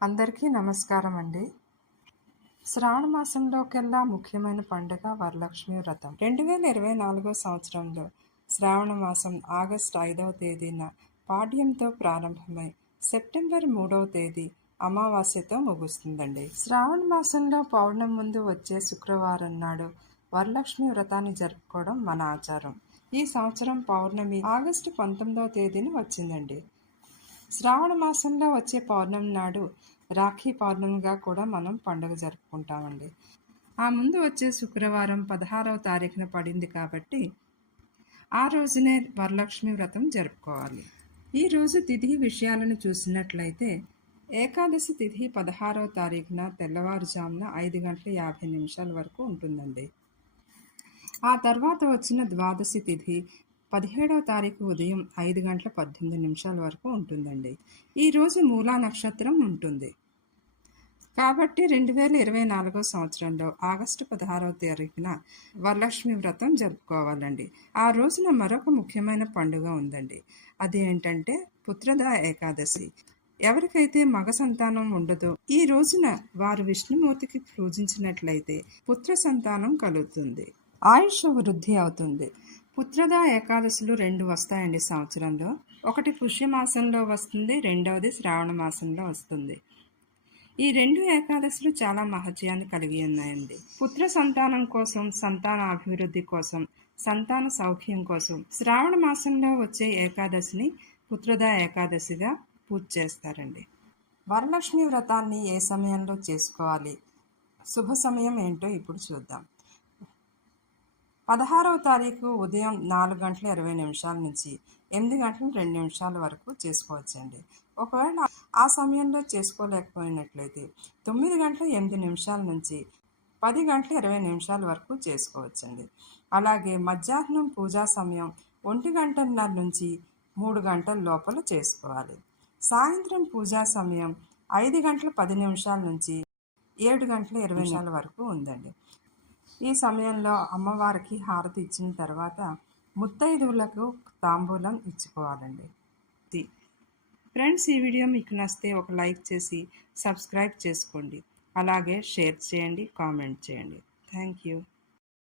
అందరికీ నమస్కారం అండి. శ్రావణ మాసంలోకెల్లా ముఖ్యమైన పండుగ వరలక్ష్మి వ్రతం. 2024 సంవత్సరంలో శ్రావణ మాసం ఆగస్టు 5వ తేదీన పాడ్యంతో ప్రారంభమై సెప్టెంబర్ 3వ తేదీ అమావాస్యతో ముగుస్తుందండి. శ్రావణ మాసంలో పౌర్ణమి ముందు వచ్చే శుక్రవారం నాడు వరలక్ష్మి వ్రతాన్ని జరుపుకోవడం మన ఆచారం. ఈ సంవత్సరం పౌర్ణమి ఆగస్టు 19వ తేదీన వచ్చిందండి. శ్రావణ మాసంలో వచ్చే పౌర్ణమి నాడు రాఖీ పౌర్ణమిగా కూడా మనం పండుగ జరుపుకుంటామండి. ఆ ముందు వచ్చే శుక్రవారం 16వ తారీఖున పడింది కాబట్టి ఆ రోజునే వరలక్ష్మి వ్రతం జరుపుకోవాలి. ఈ రోజు తిథి విషయాలను చూసినట్లయితే ఏకాదశి తిథి 16వ తారీఖున తెల్లవారుజామున 5:50 వరకు ఉంటుందండి. ఆ తర్వాత వచ్చిన ద్వాదశి తిథి 17వ తారీఖు ఉదయం 5:18 వరకు ఉంటుందండి. ఈరోజు మూలా నక్షత్రం ఉంటుంది కాబట్టి 2024 సంవత్సరంలో ఆగస్టు 16వ తారీఖున వరలక్ష్మి వ్రతం జరుపుకోవాలండి. ఆ రోజున మరొక ముఖ్యమైన పండుగ ఉందండి. అది ఏంటంటే పుత్రదా ఏకాదశి. ఎవరికైతే మగ సంతానం ఉండదో ఈ రోజున వారు విష్ణుమూర్తికి పూజించినట్లయితే పుత్ర సంతానం కలుగుతుంది, ఆయుష్ వృద్ధి అవుతుంది. పుత్రదా ఏకాదశులు 2 వస్తాయండి సంవత్సరంలో. ఒకటి పుష్యమాసంలో వస్తుంది, రెండవది శ్రావణ మాసంలో వస్తుంది. ఈ 2 ఏకాదశులు చాలా మహత్యాన్ని కలిగి ఉన్నాయండి. పుత్ర సంతానం కోసం, సంతాన అభివృద్ధి కోసం, సంతాన సౌఖ్యం కోసం శ్రావణ మాసంలో వచ్చే ఏకాదశిని పుత్రదా ఏకాదశిగా పూజ చేస్తారండి. వరలక్ష్మి వ్రతాన్ని ఏ సమయంలో చేసుకోవాలి, శుభ సమయం ఏంటో ఇప్పుడు చూద్దాం. 16వ తారీఖు ఉదయం 4:20 నుంచి 8:02 వరకు చేసుకోవచ్చండి. ఒకవేళ ఆ సమయంలో చేసుకోలేకపోయినట్లయితే 9:08 నుంచి 10:20 వరకు చేసుకోవచ్చండి. అలాగే మధ్యాహ్నం పూజా సమయం 1:30 నుంచి 3 గంటల లోపల చేసుకోవాలి. సాయంత్రం పూజా సమయం 5:10 నుంచి 7:20 వరకు ఉందండి. ఈ సమయంలో అమ్మవారికి హారతి ఇచ్చిన తర్వాత ముత్తైదువులకు తాంబూలం ఇచ్చుకోవాలండి. ఫ్రెండ్స్, ఈ వీడియో మీకు నచ్చితే ఒక లైక్ చేసి సబ్స్క్రైబ్ చేసుకోండి. అలాగే షేర్ చేయండి, కామెంట్ చేయండి. Thank you.